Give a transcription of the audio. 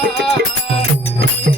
ah, ah, ah,